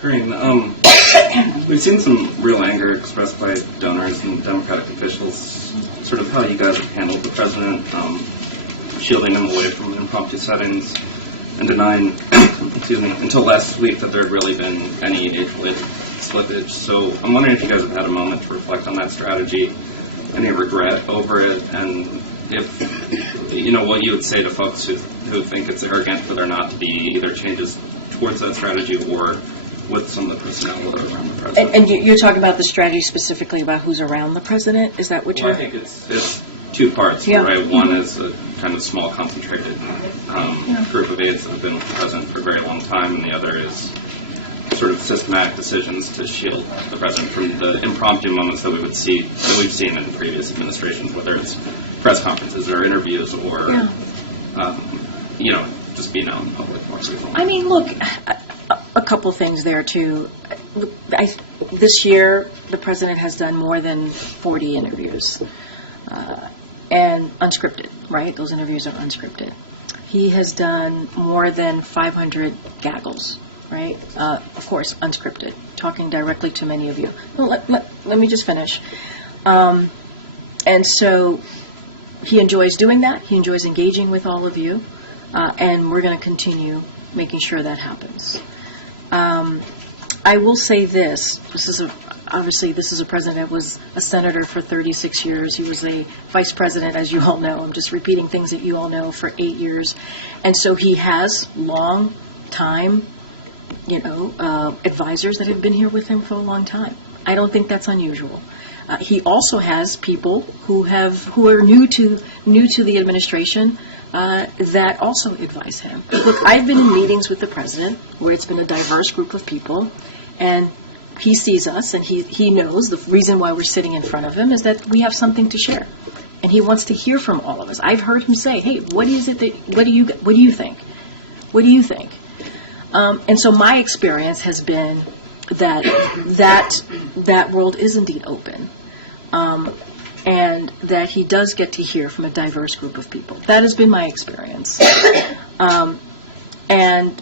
Karine, we've seen some real anger expressed by donors and Democratic officials, sort of how you guys have handled the president, shielding him away from impromptu settings and denying, excuse me, until last week that there had really been any age-related slippage. So I'm wondering if you guys have had a moment to reflect on that strategy, any regret over it, and if, you know, what you would say to folks who think it's arrogant for there not to be either changes towards that strategy or with some of the personnel that are around the president. And you're talking about the strategy specifically about who's around the president? Is that what you're... I think it's two parts, yeah. Right? One is a kind of small, concentrated group of aides that have been with the president for a very long time, and the other is sort of systematic decisions to shield the president from the impromptu moments that we've seen in previous administrations, whether it's press conferences or interviews or, you know, just being out in public more frequently. I mean, look, a couple things there, too. This year, the president has done more than 40 interviews, and unscripted, right? Those interviews are unscripted. He has done more than 500 gaggles, right? Of course, unscripted, talking directly to many of you. Well, let me just finish. And so he enjoys doing that. He enjoys engaging with all of you, and we're going to continue making sure that happens. I will say this. Obviously, this is a president that was a senator for 36 years. He was a vice president, as you all know. I'm just repeating things that you all know, for 8 years. And so he has long time, advisors that have been here with him for a long time. I don't think that's unusual. He also has people who are new to the administration that also advise him. Look, I've been in meetings with the president where it's been a diverse group of people, and he sees us, and he knows the reason why we're sitting in front of him is that we have something to share, and he wants to hear from all of us. I've heard him say, "Hey, what do you think? What do you think?" And so my experience has been that world is indeed open, and that he does get to hear from a diverse group of people. That has been my experience.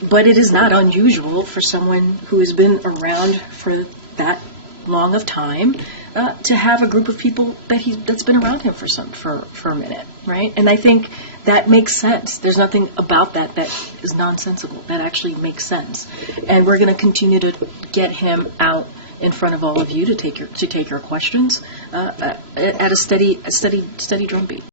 But it is not unusual for someone who has been around for that long of time to have a group of people that's been around him for a minute, right? And I think that makes sense. There's nothing about that is nonsensical. That actually makes sense. And we're going to continue to get him out in front of all of you to take your questions at a steady drumbeat.